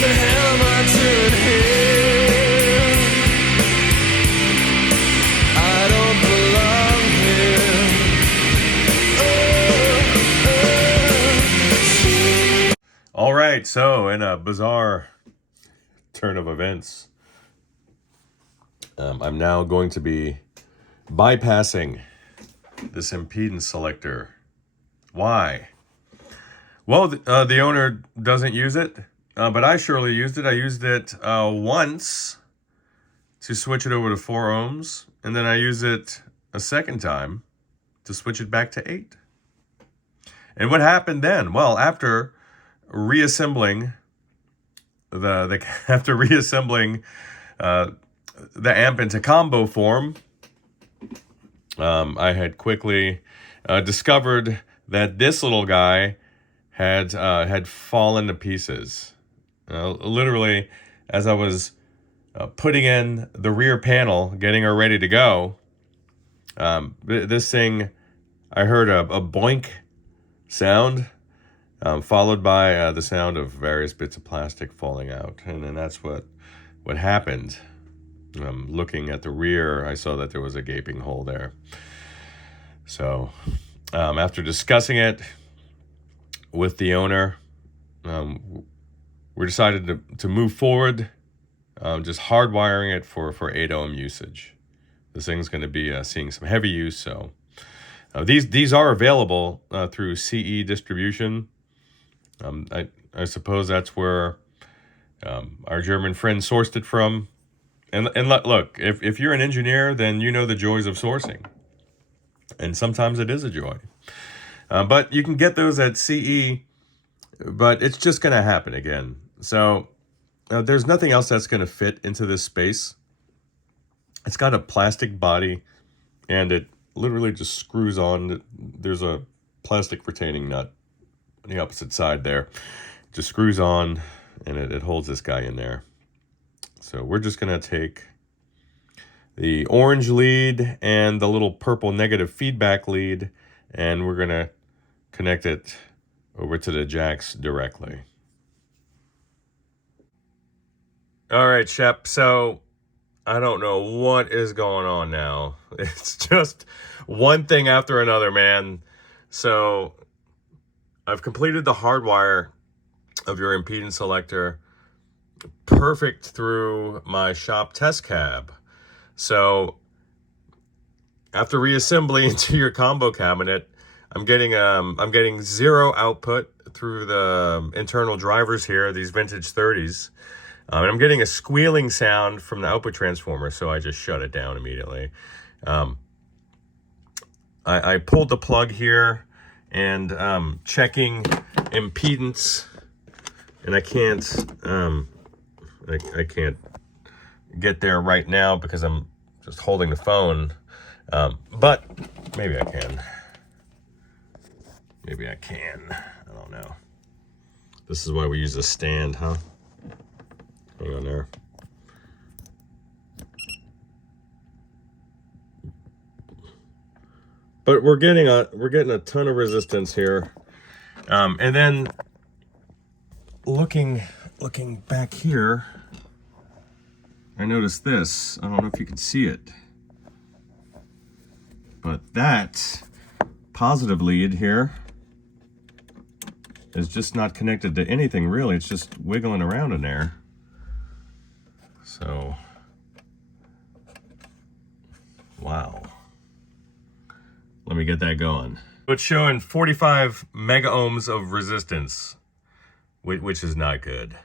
the hell am I doing here? I don't belong here. All right, so in a bizarre turn of events, I'm now going to be bypassing this impedance selector. Why? Well, the owner doesn't use it, but I surely used it. I used it once to switch it over to 4 ohms, and then I used it a second time to switch it back to 8. And what happened then? Well, after reassembling the amp into combo form, I had quickly discovered that this little guy had fallen to pieces. Literally, as I was putting in the rear panel, getting her ready to go, this thing, I heard a boink sound, followed by the sound of various bits of plastic falling out, and then that's what happened. Looking at the rear, I saw that there was a gaping hole there. So after discussing it with the owner, we decided to move forward, just hardwiring it for 8 ohm usage. This thing's going to be seeing some heavy use, so these are available through CE distribution. I suppose that's where our German friend sourced it from. And look, if you're an engineer, then you know the joys of sourcing. And sometimes it is a joy. But you can get those at CE, but it's just going to happen again. So there's nothing else that's going to fit into this space. It's got a plastic body, and it literally just screws on. There's a plastic retaining nut on the opposite side there. It just screws on, and it holds this guy in there. So we're just going to take the orange lead and the little purple negative feedback lead, and we're going to connect it over to the jacks directly. All right, Shep. So I don't know what is going on now. It's just one thing after another, man. So I've completed the hardwire of your impedance selector perfect through my shop test cab. So after reassembly into your combo cabinet, I'm getting 0 output through the internal drivers here, these vintage 30s. And I'm getting a squealing sound from the output transformer, so I just shut it down immediately. I pulled the plug here and checking impedance, and I can't get there right now because I'm just holding the phone, but maybe I can. I don't know. This is why we use a stand, huh? Hang on there. But we're getting a ton of resistance here, and then looking back here, I noticed this. I don't know if you can see it, but that positive lead here is just not connected to anything really. It's just wiggling around in there. So, wow. Let me get that going. It's showing 45 mega ohms of resistance, which is not good,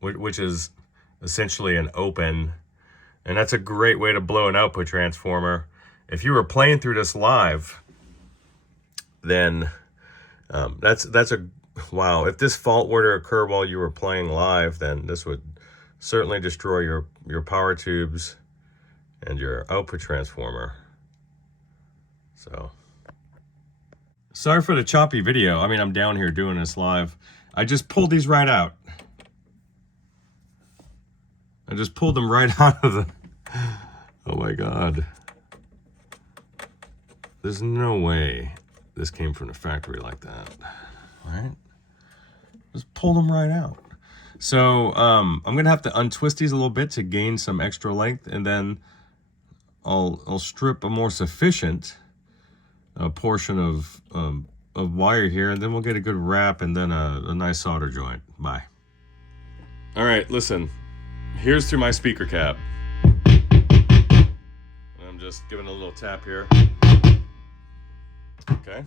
which is essentially an open, and that's a great way to blow an output transformer. If you were playing through this live, then that's a wow. If this fault were to occur while you were playing live, then this would certainly destroy your power tubes and your output transformer. So sorry for the choppy video. I mean, I'm down here doing this live. I just pulled these right out. I just pulled them right out of the... Oh my God. There's no way this came from the factory like that. All right? Just pull them right out. So I'm gonna have to untwist these a little bit to gain some extra length, and then I'll strip a more sufficient portion of wire here, and then we'll get a good wrap and then a nice solder joint. Bye. All right, listen. Here's through my speaker cab. I'm just giving a little tap here. Okay.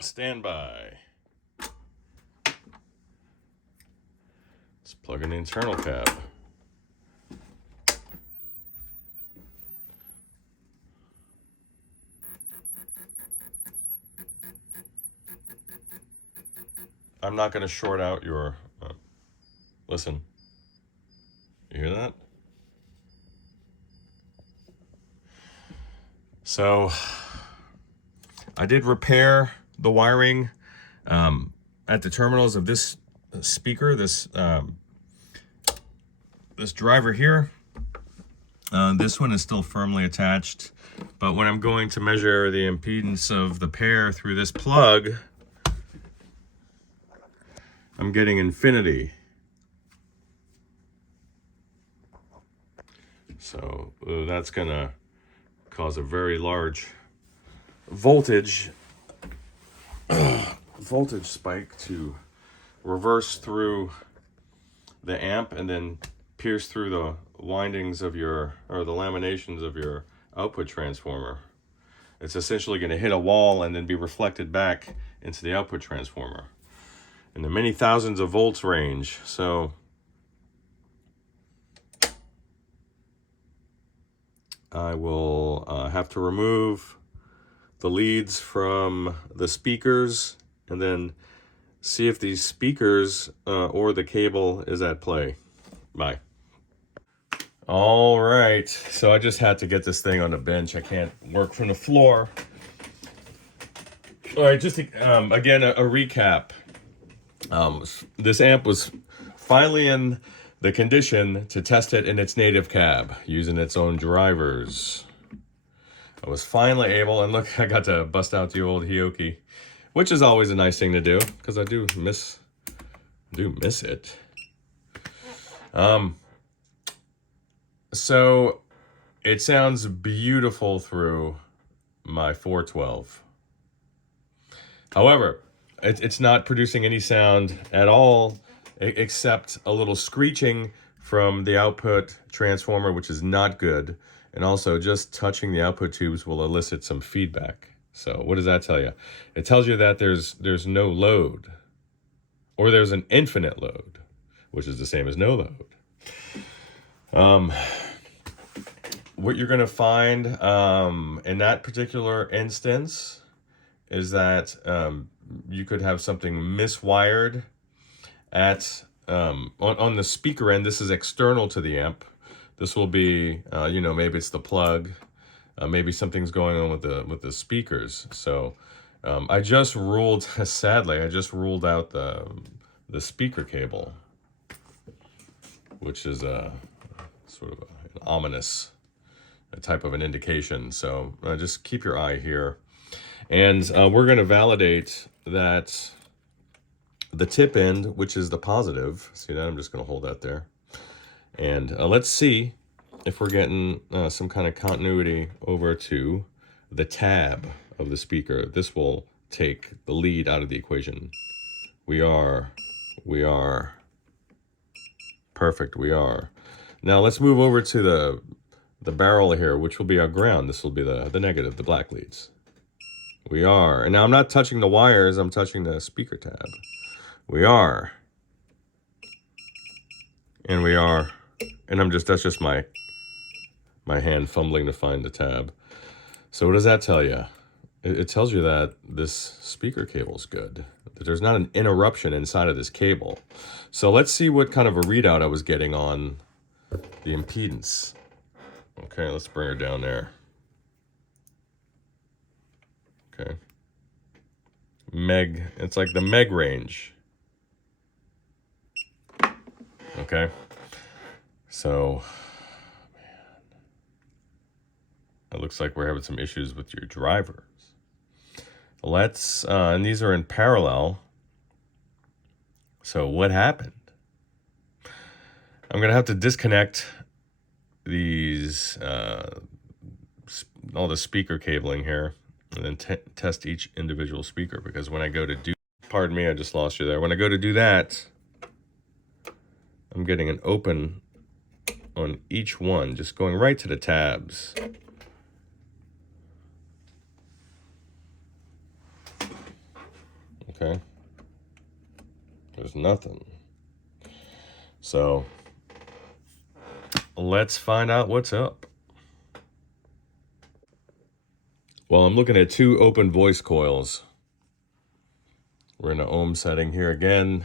Stand by. Let's plug in the internal cab. I'm not going to short out your... listen. You hear that? So, I did repair the wiring at the terminals of this speaker, this driver here. This one is still firmly attached, but when I'm going to measure the impedance of the pair through this plug, I'm getting infinity. So that's gonna cause a very large voltage spike to reverse through the amp and then pierce through the windings of your, or the laminations of your output transformer. It's essentially going to hit a wall and then be reflected back into the output transformer in the many thousands of volts range. So I will have to remove the leads from the speakers and then see if these speakers or the cable is at play. Bye. All right, so I just had to get this thing on the bench. I can't work from the floor. All right, just again, a recap. This amp was finally in the condition to test it in its native cab using its own drivers. I was finally able, and look, I got to bust out the old Hioki, which is always a nice thing to do because I do miss it. So it sounds beautiful through my 412. However, it's not producing any sound at all except a little screeching from the output transformer, which is not good. And also just touching the output tubes will elicit some feedback. So what does that tell you? It tells you that there's no load, or there's an infinite load, which is the same as no load. What you're going to find in that particular instance is that you could have something miswired at on the speaker end. This is external to the amp. This will be, maybe it's the plug. Maybe something's going on with the speakers. So I just ruled, sadly, out the speaker cable, which is a sort of an ominous type of an indication. So just keep your eye here. And we're going to validate that the tip end, which is the positive, see that? I'm just going to hold that there. And let's see if we're getting some kind of continuity over to the tab of the speaker. This will take the lead out of the equation. We are. Perfect, we are. Now let's move over to the barrel here, which will be our ground. This will be the negative, the black leads. We are. And now I'm not touching the wires, I'm touching the speaker tab. We are. And we are. And that's just my hand fumbling to find the tab. So what does that tell you? It tells you that this speaker cable is good, that there's not an interruption inside of this cable. So let's see what kind of a readout I was getting on the impedance. Okay, let's bring her down there. Okay. Meg, it's like the meg range. Okay. So, man, it looks like we're having some issues with your drivers. Let's, and these are in parallel. So what happened? I'm going to have to disconnect these, all the speaker cabling here, and then test each individual speaker, because when I go to do, pardon me, I just lost you there. When I go to do that, I'm getting an open on each one, just going right to the tabs. Okay. There's nothing. So let's find out what's up. Well, I'm looking at 2 open voice coils. We're in an ohm setting here again.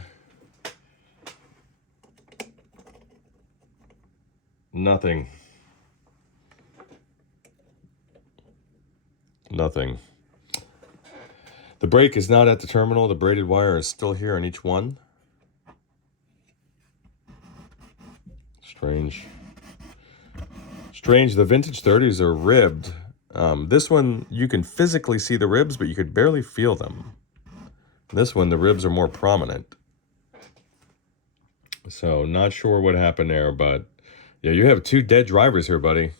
Nothing. Nothing. The break is not at the terminal. The braided wire is still here on each one. Strange. Strange. The vintage 30s are ribbed. This one, you can physically see the ribs, but you could barely feel them. This one, the ribs are more prominent. So, not sure what happened there, but yeah, you have 2 dead drivers here, buddy.